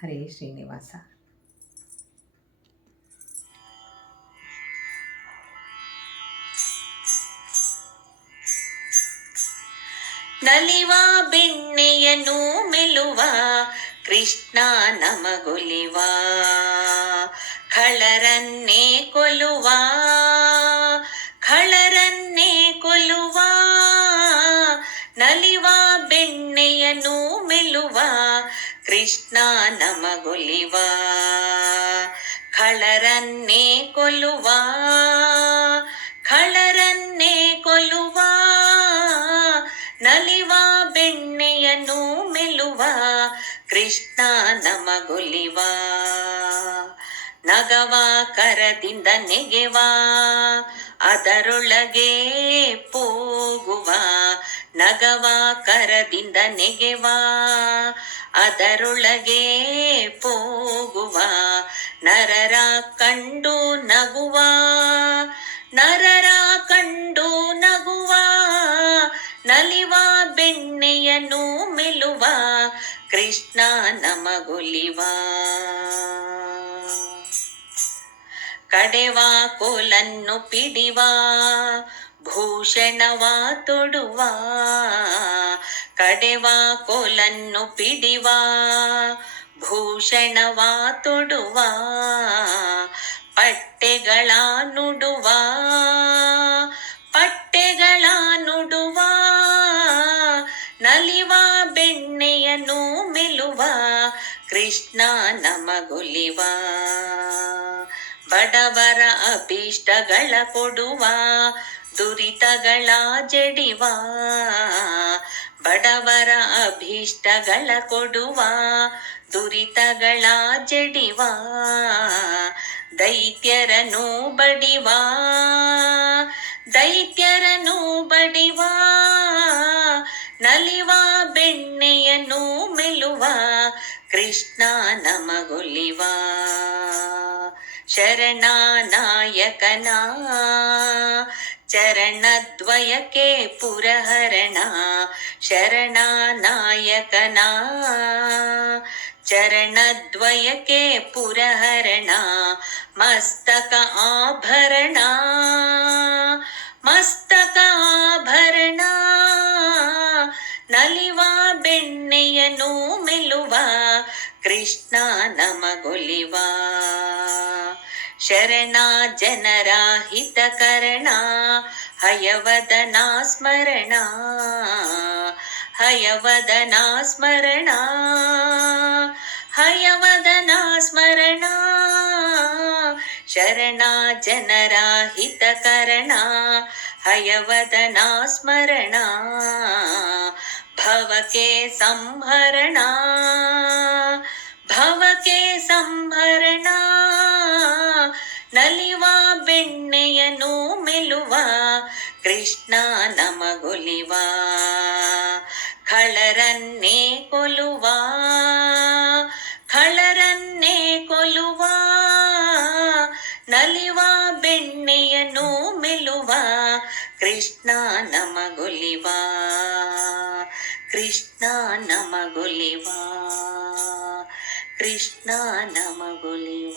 ಹರೇ ಶ್ರೀನಿವಾಸ. ನಲಿವ ಬೆಣ್ಣೆಯನು ಮೆಲುವ ಕೃಷ್ಣ ನಮಗೊಲಿವ, ಖಳರನ್ನೇ ಕೊಲ್ಲುವ ಖಳರನ್ನೇ ಕೊಲ್ಲುವ. ನಲಿವ ಬೆಣ್ಣೆಯನು ಮೆಲುವ ಕೃಷ್ಣ ನಮಗೊಲಿವ, ಖಳರನ್ನೇ ಕೊಲ್ಲುವ ಖಳರನ್ನೇ ಕೊಲ್ಲುವ. ನಲಿವ ಬೆಣ್ಣೆಯನು ಮೆಲುವ ಕೃಷ್ಣ ನಮಗೊಲಿವ, ನಗವ ಕರದಿಂದ ನೆಗೆವ ಅದರೊಳಗೆ ಪೋಗುವ. ನಗವ ಕರದಿಂದ ನೆಗೆವ ಅದರೊಳಗೆ ಪೋಗುವ. ನರರ ಕಂಡು ನಗುವ ನರರ ಕಂಡು ನಗುವ. ನಲಿವ ಬೆಣ್ಣೆಯನು ಮೆಲುವ ಕೃಷ್ಣ ನಮಗೊಲಿವ, ಕಡೆವ ಕೋಲನ್ನು ಪಿಡಿವ ಭೂಷಣವ ತೊಡುವ. ಕಡೆವ ಕೋಲನ್ನು ಪಿಡಿವ ಭೂಷಣವ ತೊಡುವ. ಪಟ್ಟೆಗಳ ನುಡುವ ಪಟ್ಟೆಗಳ ನುಡುವ. ನಲಿವ ಬೆಣ್ಣೆಯನು ಮೆಲುವ ಕೃಷ್ಣ ನಮಗೊಲಿವ, ಬಡವರ ಅಭೀಷ್ಟಗಳ ಕೊಡುವ ದುರಿತಗಳ ಜಡಿವ. ಬಡವರ ಅಭೀಷ್ಟಗಳ ಕೊಡುವ ದುರಿತಗಳ ಜಡಿವ. ದೈತ್ಯರನು ಬಡಿವ ದೈತ್ಯರನು ಬಡಿವ. ನಲಿವ ಬೆಣ್ಣೆಯನು ಮೆಲುವ ಕೃಷ್ಣ ನಮಗೊಲಿವ, ಶರಣಾನಾಯಕನ ಚರಣದ್ವಯಕ್ಕೆ ಪುರಹರಣ. ಶರಣಾನಾಯಕನ ಚರಣದ್ವಯಕ್ಕೆ ಪುರಹರಣ. ಮಸ್ತಕ ಆಭರಣ ಮಸ್ತಕ ಆಭರಣ. ನಲಿವ ಬೆಣ್ಣೆಯನು ಮೆಲುವ ಕೃಷ್ಣ ನಮಗೊಲಿವ, ಶರಣ ಜನರ ಹಿತಕರಣ. ಹಯವದನ ಸ್ಮರಣ ಹಯವದನ ಸ್ಮರಣ ಹಯವದನ ಸ್ಮರಣ. ಶರಣ ಜನರ ಹಿತಕರಣ ಹಯವದನ ಸ್ಮರಣ. ಭವಕ್ಕೆ ಸಂಹರಣ ಭವಕ್ಕೆ ಸಂಹರಣ. ನಲಿವ ಬೆಣ್ಣೆಯನು ಮೆಲುವ ಕೃಷ್ಣ ನಮಗೊಲಿವ, ಖಳರನ್ನೇ ಕೊಲ್ಲುವ ಖಳರನ್ನೇ ಕೊಲ್ಲುವ. ನಲಿವ ಬೆಣ್ಣೆಯನು ಮೆಲುವ ಕೃಷ್ಣ ನಮಗೊಲಿವ, ಕೃಷ್ಣ ನಮಗೊಲಿವ ಕೃಷ್ಣ ನಮಗೊಲಿವ.